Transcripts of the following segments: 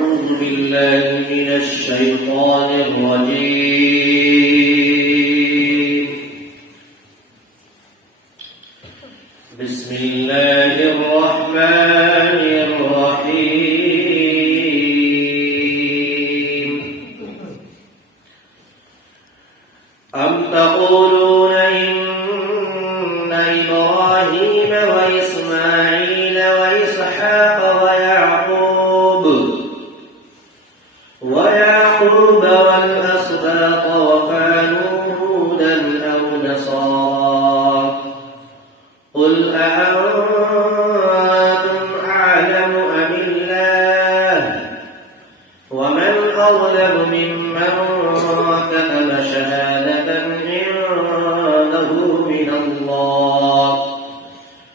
أعوذ بالله من الشيطان الرجيم بسم الله الرحمن الرحيم أم تقولون إن إبراهيم وإسماعيل وإسحاق ويعقوب والأسباط وكانوا هودا أو نصارى قل أأنتم أعلم أم الله ومن أظلم ممن كتم شهادة عنده من الله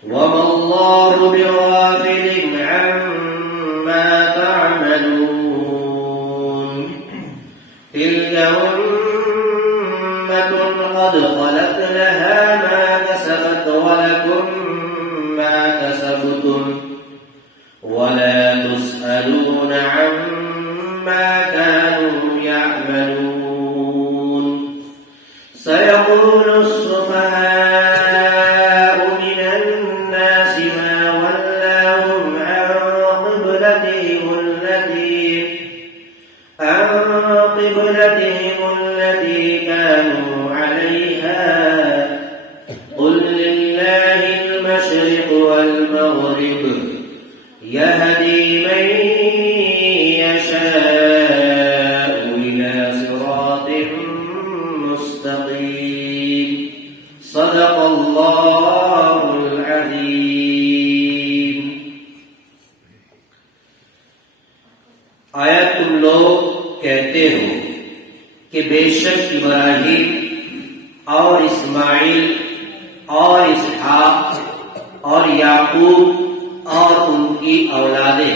وما الله بغافل عما تعملون تلك أمة قد خلت لها ما كسبت ولكم ما كسبتم ولا تسألون عما كانوا يعملون سيقول السفهاء من الناس ما ولاهم عن قبلتهم التي كانوا عليها قل لله المشرق والمغرب يهدي من يشاء إلى صراط مستقيم صدق الله العظيم. آیا تم لوگ کہتے ہو کہ بے شک ابراہیم اور اسماعیل اور اسحاق اور یعقوب اور ان کی اولادیں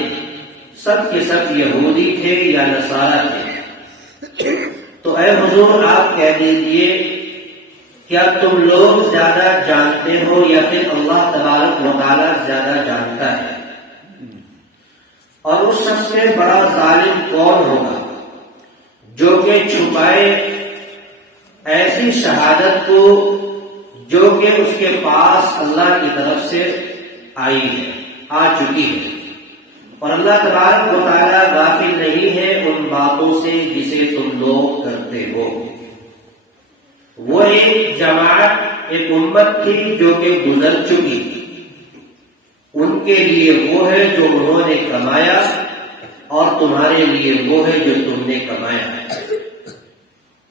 سب کے سب یہودی تھے یا نصارہ تھے. تو اے حضور آپ کہہ دیجئے کیا تم لوگ زیادہ جانتے ہو یا پھر اللہ تبارک و تعالیٰ زیادہ جانتا ہے؟ اور اس شخص سے بڑا ظالم کون ہوگا جو کہ چھپائے ایسی شہادت کو جو کہ اس کے پاس اللہ کی طرف سے آئی ہے، آ چکی ہے، اور اللہ تبارک و تعالیٰ غافل نہیں ہے ان باتوں سے جسے تم لوگ کرتے ہو. وہ ایک جماعت، ایک امت تھی جو کہ گزر چکی، ان کے لیے وہ ہے جو انہوں نے کمایا اور تمہارے لیے وہ ہے جو تم نے کمایا.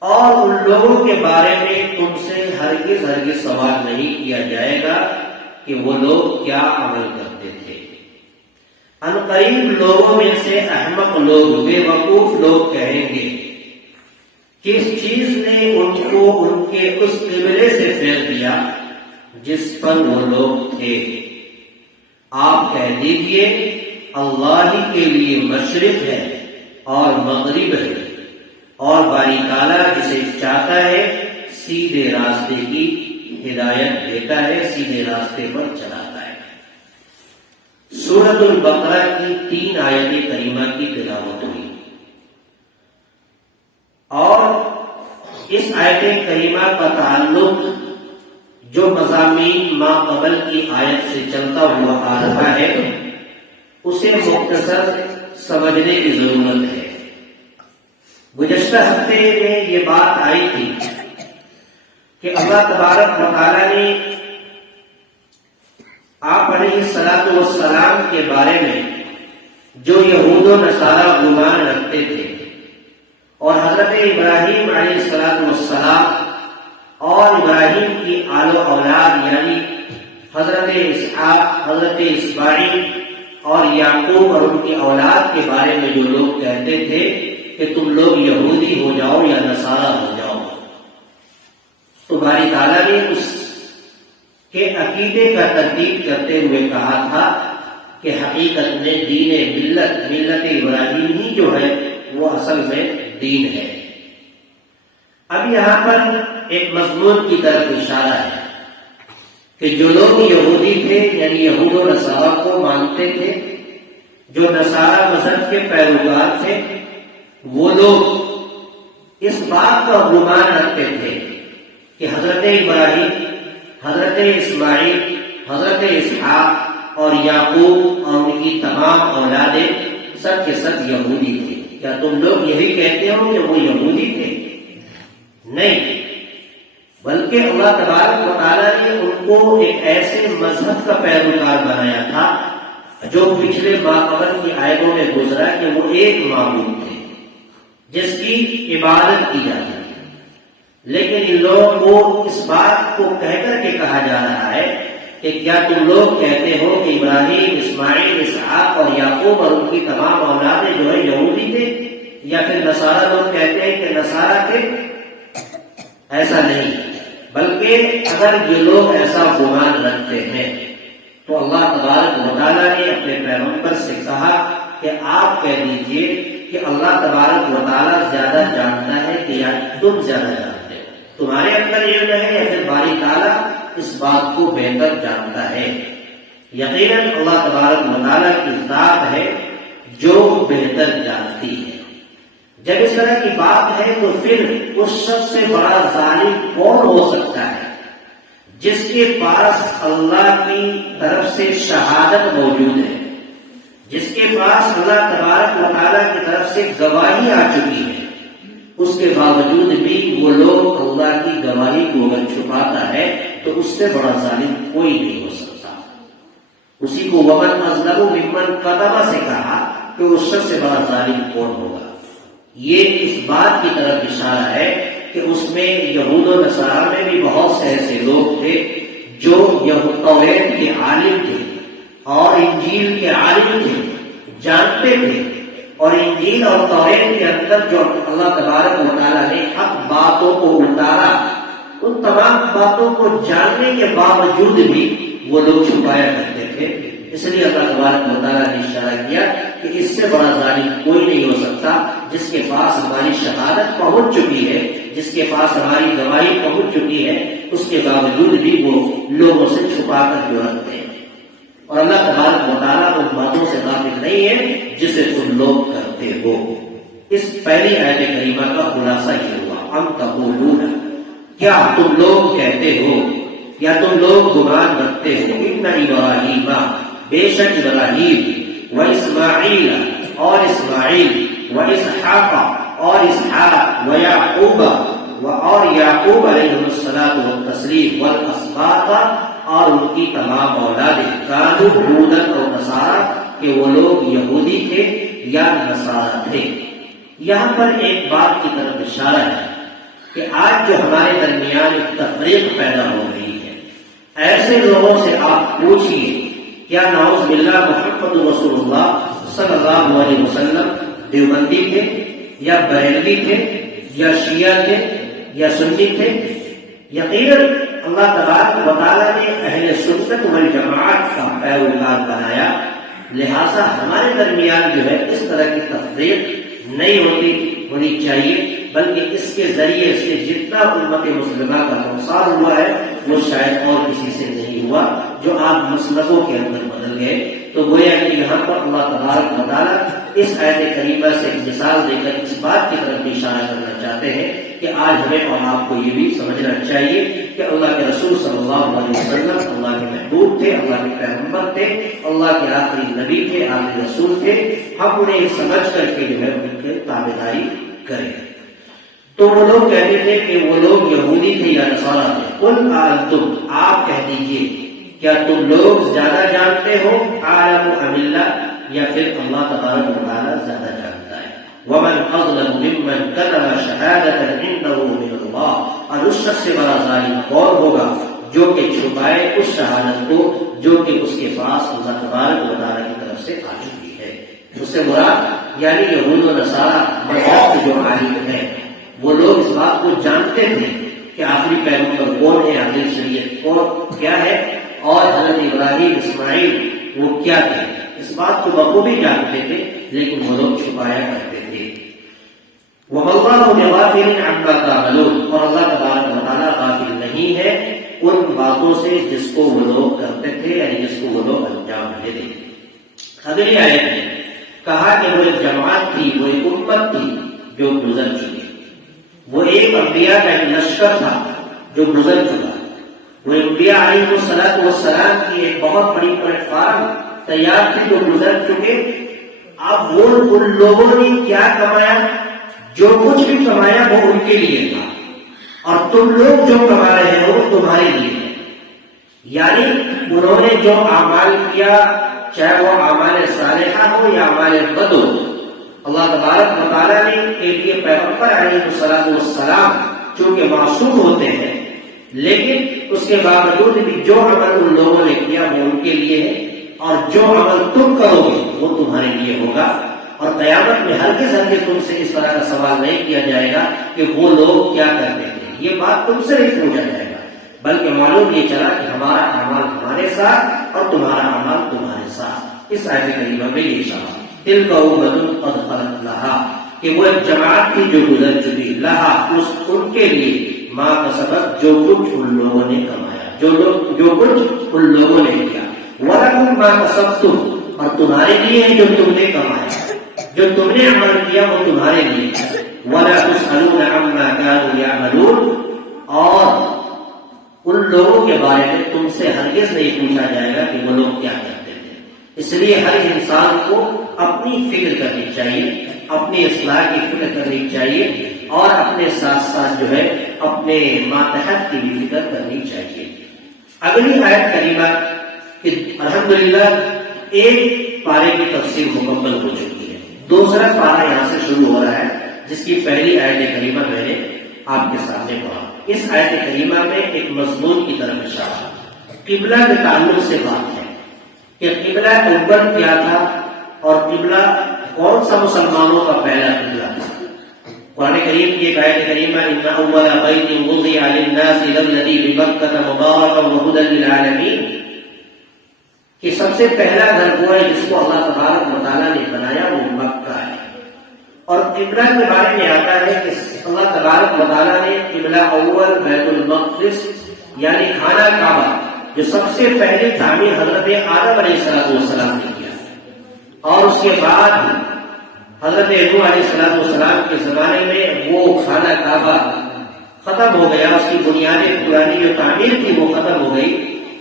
اور ان لوگوں کے بارے میں تم سے ہرگز سوال نہیں کیا جائے گا کہ وہ لوگ کیا عمل کرتے تھے. عنقریب لوگوں میں سے احمق لوگ، بے وقوف لوگ کہیں گے کس چیز نے ان کو ان کے اس قبلے سے پھیر دیا جس پر وہ لوگ تھے. آپ کہہ دیجئے اللہ ہی کے لیے مشرق ہے اور مغرب ہے، اور باری تعالیٰ جسے چاہتا ہے سیدھے راستے کی ہدایت دیتا ہے، سیدھے راستے پر چلاتا ہے. سورۃ البقرہ کی 3 آیت کریمہ کی تلاوت ہوئی، اور اس آیت کریمہ کا تعلق جو مضامین ما قبل کی آیت سے چلتا ہوا آ رہا ہے اسے مختصر سمجھنے کی ضرورت ہے. گزشتہ ہفتے میں یہ بات آئی تھی کہ اللہ تبارک و تعالیٰ نے آپ علیہ الصلاۃ والسلام کے بارے میں جو یہود و نصارہ گمان رکھتے تھے، اور حضرت ابراہیم علیہ الصلاۃ والسلام اور ابراہیم کی آل و اولاد یعنی حضرت اسحاق، حضرت اسماعیل اور یعقوب اور ان کی اولاد کے بارے میں جو لوگ کہتے تھے کہ تم لوگ یہودی ہو جاؤ یا نصارہ ہو جاؤ، تو باری تعالیٰ نے اس کے عقیدے کا تردید کرتے ہوئے کہا تھا کہ حقیقت میں دین ملت ابراہیم ہی جو ہے وہ اصل میں دین ہے. اب یہاں پر ایک مضمون کی طرف اشارہ ہے کہ جو لوگ یہودی تھے یعنی یہود و نصارہ کو مانتے تھے جو نصارہ مذہب کے پیروکار تھے وہ لوگ اس بات کا گمان رکھتے تھے کہ حضرت ابراہیم، حضرت اسماعیل، حضرت اسحاق اور یعقوب اور ان کی تمام اولادیں سب کے سب یہودی تھے۔ کیا تم لوگ یہی کہتے ہو کہ وہ یہودی تھے؟ نہیں، بلکہ اللہ تبارک و تعالیٰ نے ان کو ایک ایسے مذہب کا پیروکار بنایا تھا جو پچھلے ماقبل کی آیتوں میں گزرا کہ وہ ایک معبود تھے جس کی عبادت کی جاتی ہے۔ لیکن ان لوگوں کو اس بات کو کہہ کر کے کہا جا رہا ہے کہ کیا تم لوگ کہتے ہو کہ ابراہیم، اسماعیل، اسحاق اور یعقوب اور ان کی تمام اولادیں جو ہے یہودی تھے، یا پھر نصارہ لوگ کہتے ہیں کہ نصارہ تھے؟ ایسا نہیں، بلکہ اگر یہ لوگ ایسا گمان رکھتے ہیں تو اللہ تبارک و تعالیٰ نے اپنے پیغمبر سے کہا کہ آپ کہہ دیجئے کہ اللہ تبارک و تعالیٰ زیادہ جانتا ہے کہ یا تم زیادہ جانتے ہو، تمہارے اندر علم ہے یا پھر باری تعالیٰ اس بات کو بہتر جانتا ہے۔ یقیناً اللہ تبارک و تعالیٰ کی ذات ہے جو بہتر جانتی ہے۔ جب اس طرح کی بات ہے تو پھر اس شخص سے بڑا ظالم کون ہو سکتا ہے جس کے پاس اللہ کی طرف سے شہادت موجود ہے، جس کے پاس اللہ تبارک و تعالیٰ کی طرف سے گواہی آ چکی ہے، اس کے باوجود بھی وہ لوگ اللہ کی گواہی کو اگر چھپاتا ہے تو اس سے بڑا ظالم کوئی نہیں ہو سکتا۔ اسی کو ومن اظلم ممن کتم سے کہا کہ اس شخص سے بڑا ظالم کون ہوگا۔ یہ اس بات کی طرف اشارہ ہے کہ اس میں یہود و نصارہ میں بھی بہت سے ایسے لوگ تھے جو توریت کے عالم تھے اور انجیل کے عالم تھے، جانتے تھے، اور انجیل اور توریت کے اندر جو اللہ تبارک و تعالیٰ نے حق باتوں کو اتارا، ان تمام باتوں کو جاننے کے باوجود بھی وہ لوگ چھپایا کرتے تھے۔ اس لیے اللہ تبارک و تعالیٰ نے اشارہ کیا کہ اس سے بڑا ظالم کوئی نہیں ہو سکتا جس کے پاس ہماری شہادت پہنچ چکی ہے، جس کے پاس ہماری گواہی پہنچ چکی ہے، اس کے باوجود بھی وہ لوگوں سے چھپا کر جو رکھتے ہیں۔ اور اللہ تبارک و تعالیٰ ان باتوں سے غافل نہیں ہے جسے تم لوگ کرتے ہو۔ اس پہلی آیت کریمہ کا خلاصہ یہ ہوا، ام تقولون، کیا تم لوگ کہتے ہو یا تم لوگ گمان رکھتے ہو، ان ابراہیم، بے شک ابراہیم، و اسماعیل اور اسماعیل، و اسحاق اور اسحاق، و یعقوب اور یعقوب علیہ الصلوۃ والتسلیم، والاسباط اور ان کی تمام اولادیں، کانوا ہودا اور نصارا، کہ وہ لوگ یہودی تھے یا نصارا تھے۔ یہاں پر ایک بات کی طرف اشارہ ہے کہ آج جو ہمارے درمیان ایک تفریق پیدا ہو رہی ہے، ایسے لوگوں سے آپ پوچھئے کیا نعوذ باللہ محمد رسول اللہ صلی اللہ علیہ وسلم دیوبندی تھے یا بریلوی تھے یا شیعہ تھے یا سنی تھے؟ یقیناً اللہ تبارک و تعالیٰ نے اہل سنت والجماعت کا پیروکار بنایا، لہذا ہمارے درمیان جو ہے اس طرح کی تفریق نہیں ہونی چاہیے، بلکہ اس کے ذریعے سے جتنا امت مسلمہ کا نقصان ہوا ہے وہ شاید اور کسی سے نہیں ہوا، جو آپ مسلکوں کے اندر بدل گئے۔ تو گویا کہ یہاں پر اللہ تبارک و تعالیٰ اس آیت کریمہ سے مثال دے کر اس بات کی طرف اشارہ کرنا چاہتے ہیں کہ آج ہمیں اور آپ کو یہ بھی سمجھنا چاہیے کہ اللہ کے رسول صلی اللہ علیہ وسلم اللہ کے محبوب تھے، اللہ کے پیغمبر تھے، اللہ کے آخری نبی تھے، آخری رسول تھے، ہم انہیں سمجھ کر کے جو ہے ان کی تابعداری کریں۔ تو وہ لوگ کہتے تھے کہ وہ لوگ یہودی تھے یا نصارہ تھے۔ قل انتم، آپ کہہ دیجئے کیا تم لوگ زیادہ جانتے ہو، اعلم ام اللہ، یا پھر اللہ تبارک و تعالیٰ زیادہ جانتا ہے۔ ومن اظلم ممن كتم شهادة عنده من اللہ، اور اس شخص سے بڑا ظالم کون ہوگا جو کہ چھپائے اس شہادت کو جو کہ اس کے پاس اللہ تبارک و تعالیٰ کی طرف سے آ چکی ہے۔ اس سے مراد یعنی یہود و نصارہ مذہب کے جو عالم ہیں وہ لوگ اس بات کو جانتے تھے کہ آخری پیغمبر کون ہے، آخری شریعت کون کیا ہے، اور حضرت ابراہیم، اسماعیل وہ کیا تھے، اس بات کو بخوبی جانتے تھے، لیکن وہ لوگ چھپایا کرتے تھے۔ وَمَا اللَّهُ بِغَافِلٍ عَمَّا تَعْمَلُونَ، اور اللہ تبارک و تعالیٰ غافل نہیں ہے ان باتوں سے جس کو وہ لوگ کرتے تھے، یعنی جس کو وہ لوگ انجام دیتے تھے۔ اگلی آیت ہے کہا کہ وہ ایک جماعت تھی، وہ ایک امت تھی جو گزر چکی، وہ ایک انبیاء کا ایک لشکر تھا جو گزر چکا، وہ انبیاء علیہ السلام کی ایک بہت بڑی پلیٹ فارم تیار تھی جو گزر چکے۔ اب وہ ان لوگوں نے کیا کمایا؟ جو کچھ بھی کمایا وہ ان کے لیے تھا، اور تم لوگ جو کما رہے ہو وہ تمہارے لیے ہے۔ یعنی انہوں نے جو اعمال کیا، چاہے وہ اعمال صالحہ ہو یا اعمال بد ہو، اللہ تبارک و تعالیٰ نے کے لیے پیغمبر علیہ السلام چونکہ معصوم ہوتے ہیں، لیکن اس کے باوجود بھی جو عمل ان لوگوں نے کیا وہ ان کے لیے ہے، اور جو عمل تم کرو گے وہ تمہارے لیے ہوگا۔ اور قیامت میں ہرگز تم سے اس طرح کا سوال نہیں کیا جائے گا کہ وہ لوگ کیا کرتے تھے، یہ بات تم سے نہیں پوچھا جائے گا، بلکہ معلوم یہ چلا کہ ہمارا اعمال ہمارے ساتھ اور تمہارا اعمال تمہارے ساتھ۔ اس آیت کریمہ میں یہ اشارہ تلک امۃ قد خلت لہا، کہ وہ ایک جماعت تھی جو گزر چکی، لہا ان کے لیے، ما کسبت جو کچھ ان لوگوں نے کمایا، جو کچھ ان لوگوں نے کیا، ولکم ما کسبتم، اور تمہارے لیے جو تم نے کمایا، جو تم نے عمل کیا وہ تمہارے لیے، ولا تسألون عما كانوا يعملون، اور ان لوگوں کے بارے میں تم سے ہرگز نہیں پوچھا جائے گا کہ وہ لوگ کیا کرتے تھے۔ اس لیے ہر انسان کو اپنی فکر کرنی چاہیے، اپنی اصلاح کی فکر کرنی چاہیے، اور اپنے ساتھ ساتھ جو ہے اپنے ماتحت کی بھی فکر کرنی چاہیے۔ اگلی آیت کریمہ کہ الحمدللہ ایک پارے کی تفسیر مکمل ہو چکی ہے، دوسرا پارہ یہاں سے شروع ہو رہا ہے، جس کی پہلی آیت کریمہ میں نے آپ کے سامنے پڑھا۔ اس آیت کریمہ میں ایک مضمون کی طرف اشارہ، قبلہ کے تعلق سے بات ہے کہ قبلہ اول کیا تھا، اور قبلہ کون سا مسلمانوں کا پہلا قبلہ تھا۔ قرآن کریم کی ایک آیت کریمہ ان اول بیت وضع للناس للذی ببکۃ مبارکا وہدی للعالمین، کہ سب سے پہلا گھر وہ ہے جس کو اللہ تبارک و تعالیٰ نے بنایا، وہ مکہ ہے۔ اور قبلہ کے بارے میں آتا ہے کہ اللہ تبارک و تعالیٰ نے قبلہ اول بیت المقدس یعنی خانہ کعبہ، جو سب سے پہلی تعمیر حضرت آدم علیہ السلام نے کیا، اور اس کے بعد حضرت نوح علیہ السلام کے زمانے میں وہ خانہ کعبہ ختم ہو گیا، اس کی بنیادیں پرانی جو تعمیر تھی وہ ختم ہو گئی۔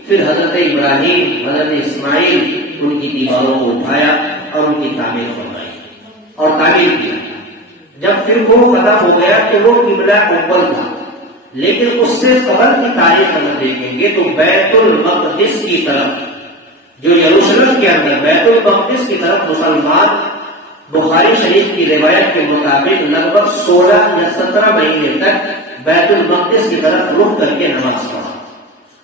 پھر حضرت ابراہیم، حضرت اسماعیل ان کی دیواروں کو اٹھایا اور ان کی تعمیر فرمائی اور تعمیر کیا۔ جب پھر وہ ختم ہو گیا تو وہ قبلہ اول تھا، لیکن اس سے قبل کی تاریخ اگر دیکھیں گے تو بیت المقدس کی طرف، جو یروشلم کے اندر بیت المقدس کی طرف مسلمان بخاری شریف کی روایت کے مطابق لگ بھگ 16 یا 17 مہینے تک بیت المقدس کی طرف رخ کر کے نماز پڑھا،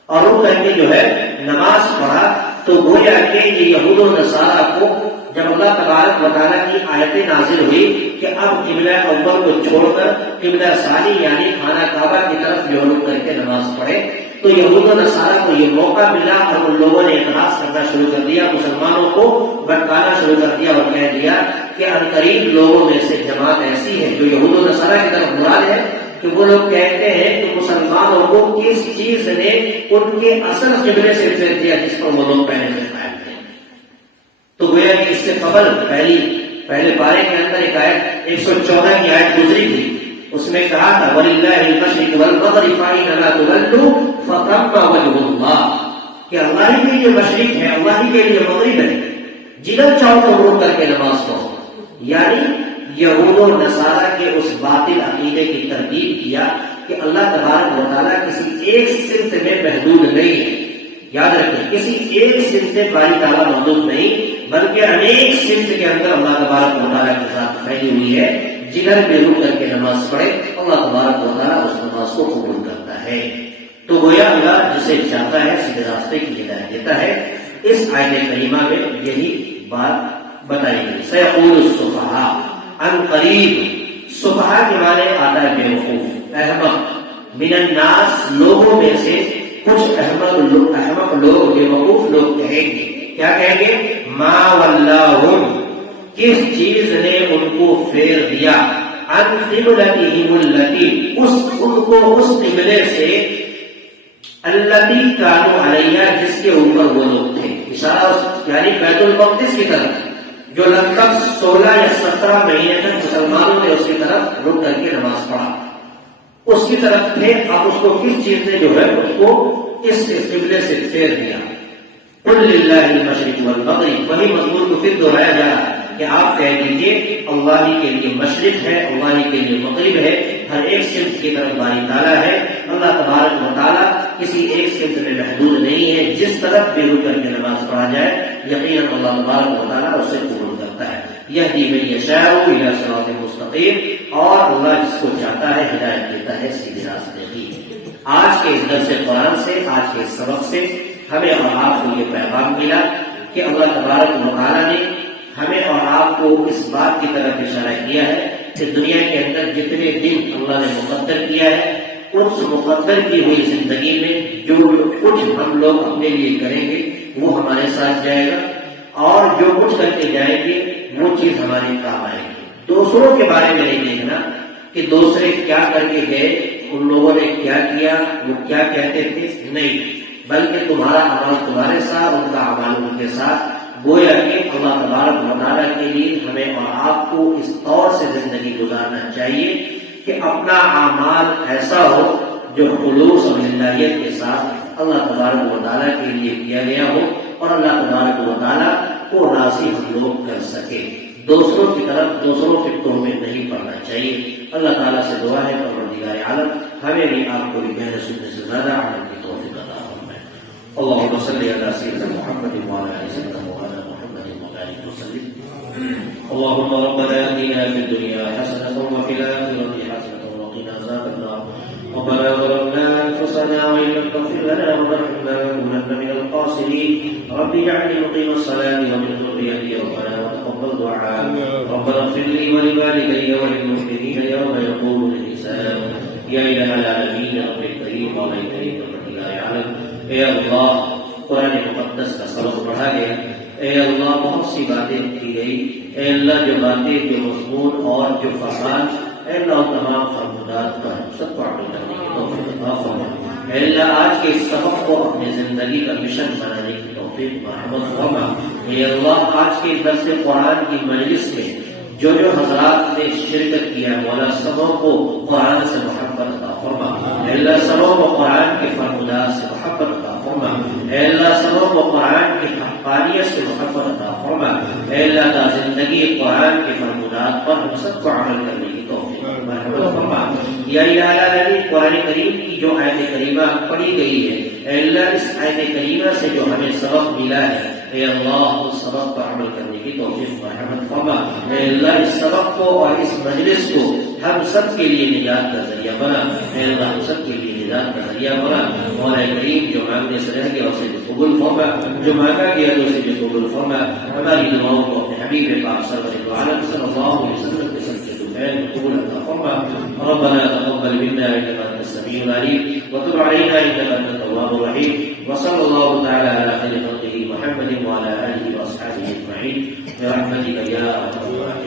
اور رخ کر کے جو ہے نماز پڑھا، تو گویا کہ یہ یہود و نصارہ کو جب اللہ تبارک و تعالیٰ کی آیتیں نازل ہوئی کہ اب قبلہ اول کو چھوڑ کر قبلہ ثانی یعنی خانہ کعبہ کی طرف جو رخ کر کے نماز پڑھے، تو یہود و نصارہ کو یہ موقع ملا اور ان لوگوں نے اعتراض کرنا شروع کر دیا، مسلمانوں کو بھٹکانا شروع کر دیا اور کہہ دیا کہ عنقریب لوگوں میں سے جماعت ایسی ہے جو یہود و نصارہ کی طرف مراد ہے کہ وہ لوگ کہتے ہیں کہ مسلمانوں کو کس چیز نے ان کے اصل قبلے سے پھیر دیا جس پر وہ لوگ پہلے سے قائم تھے۔ تو گویا کہ اس سے قبل پہلے پارے کے اندر ایک آیت 114 کی آیت گزری تھی، اس میں کہا تھا وَلِلَّهِ الْمَشْرِقُ وَالْمَغْرِبُ فَأَيْنَمَا تُوَلُّوا فَثَمَّ وَجْهُ اللَّهِ، کہ اللہ ہی کے لیے مشرق ہے، اللہ ہی کے لیے مغرب ہے، جدھر چاہو تو رخ کر کے نماز پڑھو۔ یعنی یہود و نصارہ کے اس باطل عقیدے کی تردید کیا کہ اللہ تبارک و تعالیٰ کسی ایک سمت میں محدود نہیں ہے۔ یاد رکھیں، کسی ایک سمت میں باری تعالیٰ محدود نہیں، بلکہ انیک سمت کے اندر اللہ تبارک و تعالیٰ کے ساتھ پھیلی ہوئی ہے، جدھر بے رخ کر کے نماز پڑھے اللہ تبارک و تعالیٰ اس نماز کو قبول کرتا ہے۔ تو گویا اللہ جسے چاہتا ہے سیدھے راستے کی ہدایت دیتا ہے۔ اس آیت کریمہ میں یہی بات بتائی گئی، سیقول السفہاء، ان قریب سفہاء کے معنی آتا ہے بے وقوف، احمق، من الناس لوگوں میں سے کچھ احمق لوگ، بے وقوف لوگ کہیں گے، کیا کہیں گے؟ ما ولاہم، کس چیز نے ان کو پھیر دیا، عن قبلتہم التی، ان کو اس قبلے سے، التی کانوا علیہا، جس کے اوپر وہ لوگ تھے، اشارہ یعنی بیت المقدس کی طرف، جو لگ بھگ 16 یا 17 مہینے تک مسلمانوں نے اس کی طرف رک کر کے نماز پڑھا، اس کی طرف تھے، اب اس کو کس چیز نے جو ہے اس کو اس قبلے سے پھیر دیا. قل للہ المشرق والمغرب، وہی مضمون کو پھر دہرایا جا رہا ہے کہ آپ کہہ دیجیے اللہ ہی کے لیے مشرق ہے، اللہ ہی کے لیے مغرب ہے، ہر ایک سمت کی طرف باری تعالیٰ ہے. اللہ تبارک و تعالیٰ کسی ایک سمت میں محدود نہیں ہے، جس طرف بھی رک کر کے نماز پڑھا جائے یقیناً اللہ تبارک و تعالیٰ اسے قبول کرتا ہے. یہدی من یشاء الی صراط مستقیم، اور اللہ جس کو چاہتا ہے ہدایت دیتا ہے سیدھے راستے کی. آج کے اس درس قرآن سے، آج کے اس سبق سے ہمیں اور آپ کو یہ پیغام ملا کہ اللہ تبارک و تعالیٰ نے ہمیں اور آپ کو اس بات کی طرف اشارہ کیا ہے کہ دنیا کے اندر جتنے دن اللہ نے مقدر کیا ہے، اس مقدر کی ہوئی زندگی میں جو کچھ ہم لوگ اپنے لیے کریں گے وہ ہمارے ساتھ جائے گا، اور جو کچھ کر کے جائیں گے وہ چیز ہمارے کام آئے گی. دوسروں کے بارے میں نہیں دیکھنا کہ دوسرے کیا کر کے گئے، ان لوگوں نے کیا کیا، وہ کیا کہتے تھے، نہیں، بلکہ تمہارا عمل تمہارے ساتھ، ان کا عمل ان کے ساتھ. گویا کہ اللہ تبارک و تعالیٰ کے لیے ہمیں اور آپ کو اس طور سے زندگی گزارنا چاہیے کہ اپنا اعمال ایسا ہو جو خلوص اور للہیت کے ساتھ اللہ تبارک و تعالیٰ کے لیے کیا گیا ہو، اور اللہ تبارک و تعالیٰ کو راضی ہم لوگ کر سکے. دوسروں کی طرف دوسروں کے تہمے نہیں پڑنا چاہیے. اللہ تعالیٰ سے دعا ہے پروردگار عالم ہمیں بھی آپ کو بھی محنت سننے سے زیادہ عمل کی توفیق عطا فرمائے. اللهم صل على سيدنا محمد وعلى ال سيدنا مولانا محمد وبارك وسلم. اللهم ربنا آتنا في الدنيا حسنة وفي الآخرة حسنة وقنا عذاب النار. ربنا ظلمنا أنفسنا وإن لم تغفر لنا وترحمنا لنكونن من الخاسرين. رب اجعلني مقيم الصلاة ومن ذريتي ربنا وتقبل دعاء. ربنا اغفر لي ولوالدي وللمؤمنين يوم يقوم الحساب. يا إله العالمين رب الكريم وعليك برحمتك يعلم. اے اللہ قرآن مقدس کا سبق پڑھا گیا، اے اللہ بہت سی باتیں کی گئی، اے اللہ جو باتیں، جو مضمون اور جو فرمان، اے اللہ تمام فرمودات پر سب کو عمل کرنے کی توفیق عطا فرما. اے اللہ آج کے اس سبق کو اپنی زندگی کا مشن بنانے کی توفیق مرحمت فرما. اے اللہ آج کے درس قرآن کی مجلس میں جو حضرات نے شرکت کیا، مولا سبوں کو قرآن سے محبت عطا فرما. اے اللہ سبوں کو قرآن کے فرمودات سے محبت عطا فرما. اے اللہ سبوں کو قرآن کی حقانیت سے محبت عطا فرما. اے اللہ کا زندگی قرآن کے فرمودات پر ہم سب کو عمل کرنے کی توفیق مرحمت فرما. یا الہ العالمین قرآن کریم کی جو آیت کریمہ پڑھی گئی ہے، اے اللہ اس آیت کریمہ سے جو ہمیں سبق ملا ہے، اے اللہ اس سبق پر عمل کرنے کی توفیق مرحمت فرما. اے اللہ اس سبق کو اور اس مجلس کو ہم سب کے لیے نجات کا ذریعہ بنا. اے اللہ ہم سب کے لیے نجات کا ذریعہ بنا. مولا کریم جو مانگنے سے رہ گیا اسے بھی قبول فرما، جو مانگا گیا اسے بھی قبول فرما. ہماری دعاؤں کو اپنے حبیب پاک صلی اللہ علیہ وسلم کے سب کے دوپہر قبول عطا فرما. ربنا تقبل منا انك انت السميع العليم وتب علينا انك انت التواب الرحيم. وصلى الله تعالى على خير خلقه محمد وعلى اله واصحابه اجمعين برحمتك يا ارحم الراحمين.